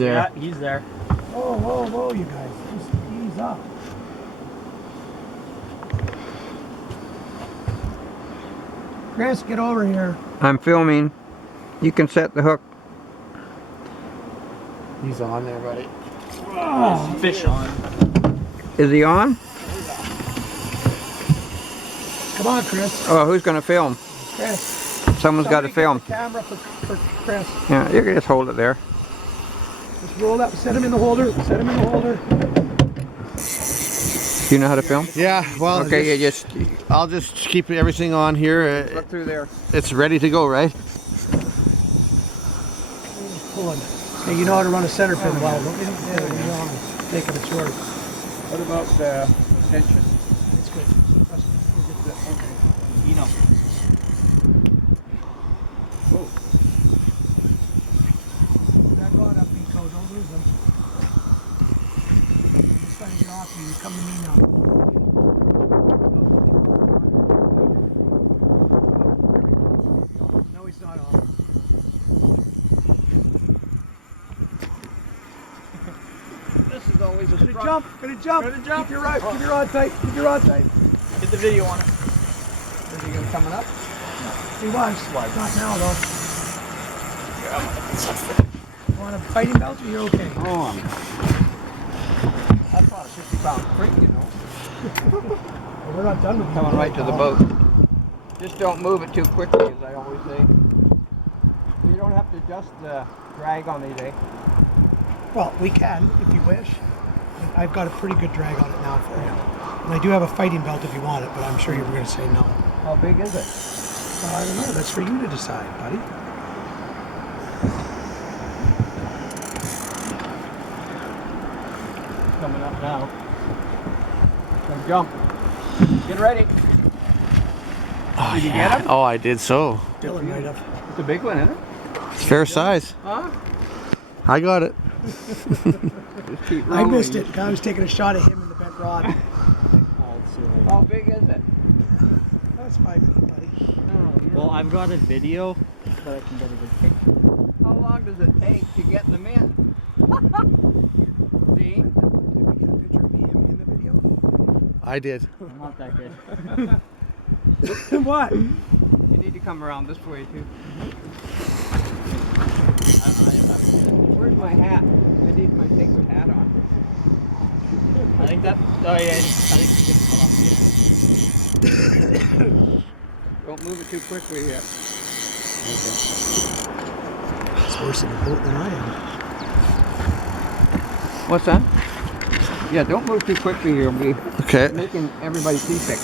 there. Yeah, he's there. Whoa, whoa, whoa, you guys. Just ease up. Chris, get over here. I'm filming. You can set the hook. He's on there, buddy. Oh, Fish on. Is he on? come on, Chris. Oh, who's going to film? Chris. Someone's got to Somebody film. get the camera for Chris. Yeah, you can just hold it there. Just roll up. Set him in the holder. Set him in the holder. Do you know how to film? Yeah, well, Okay, I'll just keep everything on here. look through there. It's ready to go, right? Pull on. Okay, you know how to run a center pin well, don't you? Yeah, you know. Take it, it's yours. What about the tension? It's good. You know. Back on up, Nico. Don't lose them. I'm just trying to get off you. You come to me now. No, he's not off. This is always a Gonna jump. Gonna jump. Keep your rod tight. Keep your rod tight. Get the video on it. Is he coming up? He was. Not now, though. Want a fighting belt or you're okay? Oh, I thought a 50-pound freak, you know. Well, we're not done with Coming right to the boat. Just don't move it too quickly, as I always say. You don't have to adjust the drag on these, eh? Well, we can, if you wish. I've got a pretty good drag on it now for you. And I do have a fighting belt if you want it, but I'm sure you were going to say no. How big is it? Well, I don't know. That's for you to decide, buddy. Coming up now. So jump. Get ready. Oh, Did you get him? Oh, I did so. Dylan might have. It's a big one, isn't it? It's fair size. Huh? I got it. Just keep I rolling. missed it. I was taking a shot at him in the bent rod. How big is it? That's 5 feet, buddy. Well, I've got a video, but I can get a good picture. How long does it take to get them in? See? Did we get a picture of him in the video? I did. I'm not that good. What? You need to come around this way too. Where's my hat? I need my sacred hat on. I think that. Oh yeah. I think Don't move it too quickly yet. It's worse in the boat than I am. What's that? Yeah, don't move too quickly. You'll be Okay. making everybody seasick.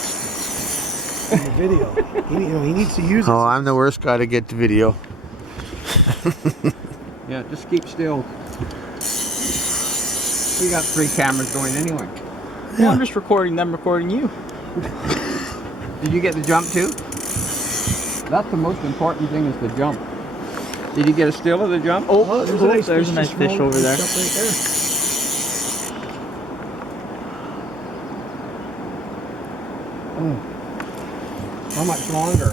In the video. He needs to use it. Oh, I'm the worst guy to get the video. Yeah, just keep still. We got 3 cameras going anyway. Well, I'm just recording them, recording you. Did you get the jump too? That's the most important thing is the jump. Did you get a still of the jump? Oh, there's a nice there's a nice fish over there. Right there. How much longer?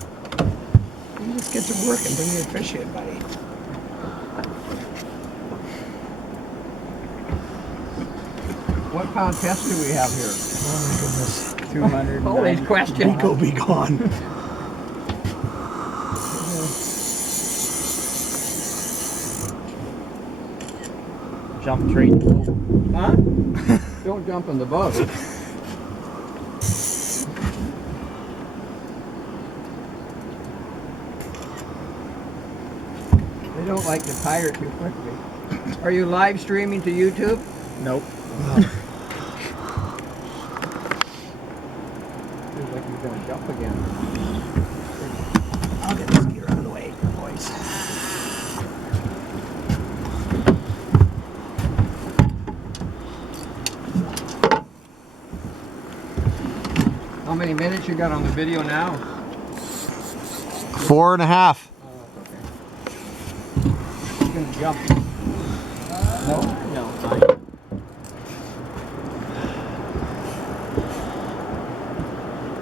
You just get to work and bring your fish in, buddy. What pound test do we have here? Oh my goodness. 200. All these questions. Nico be gone. Jump tree. Huh? Don't jump in the boat. They don't like to tire too quickly. Are you live streaming to YouTube? Nope. Feels like you're gonna jump again. I'll get this gear out of the way, boys. How many minutes you got on the video now? 4.5. You're gonna jump. No? No, fine.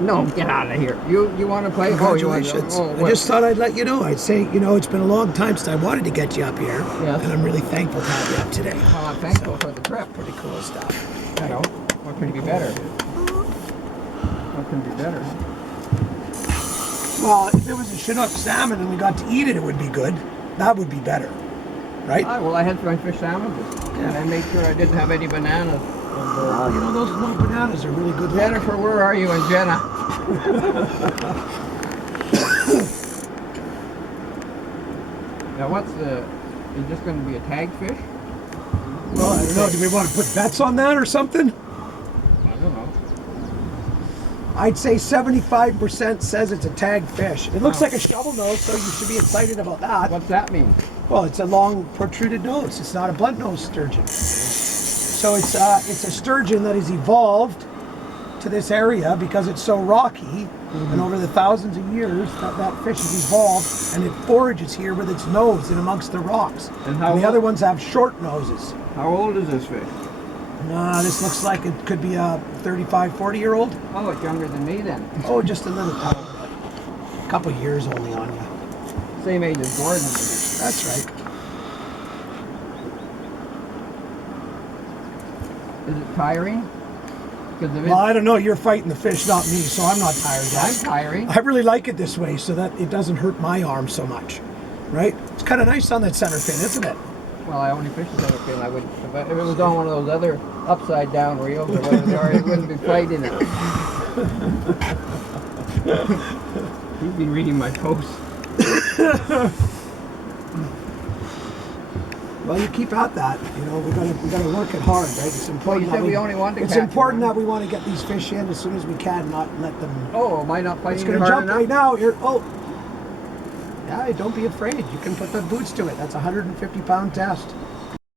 No, get out of here. You want to play? Congratulations. Oh, I just thought I'd let you know. I'd say, it's been a long time since I wanted to get you up here. Yes. And I'm really thankful to have you up today. Well, I'm thankful for the trip. Pretty cool stuff. You know, what can be better? What can be better? Well, if it was a Chinook salmon and we got to eat it, it would be good. That would be better. Right? Well, I had my fish sandwiches. And I made sure I didn't have any bananas. And, Those little bananas are really good. Jennifer, where are you? And Jenna. Now, is this going to be a tag fish? Well, I don't know. Do we want to put bets on that or something? I don't know. I'd say 75% says it's a tag fish. It looks like a shovel nose, so you should be excited about that. What's that mean? Well, it's a long protruded nose. It's not a blunt nose sturgeon. So it's a sturgeon that has evolved to this area because it's so rocky, and over the thousands of years that fish has evolved, and it forages here with its nose in amongst the rocks. And the other ones have short noses. How old is this fish? This looks like it could be a 35, 40-year-old. Oh, it's younger than me then. Oh, just a little time. A couple years only on you. Same age as Gordon. That's right. Is it tiring? Well, I don't know. You're fighting the fish, not me, so I'm not tired yet. I'm tiring. I really like it this way so that it doesn't hurt my arm so much. Right? It's kind of nice on that center fin, isn't it? Well, I only fish the center fin. I wouldn't. If it was on one of those other upside down reels or whatever they are, it wouldn't be fighting it. You've been reading my posts. Well, you keep at that. We gotta work it hard, right? It's important. You said we only want to It's catch important one. that we want to get these fish in as soon as we can, not let them. Oh, am I not It's fighting gonna hard jump enough? right now. Yeah, don't be afraid. You can put the boots to it. That's a 150-pound test.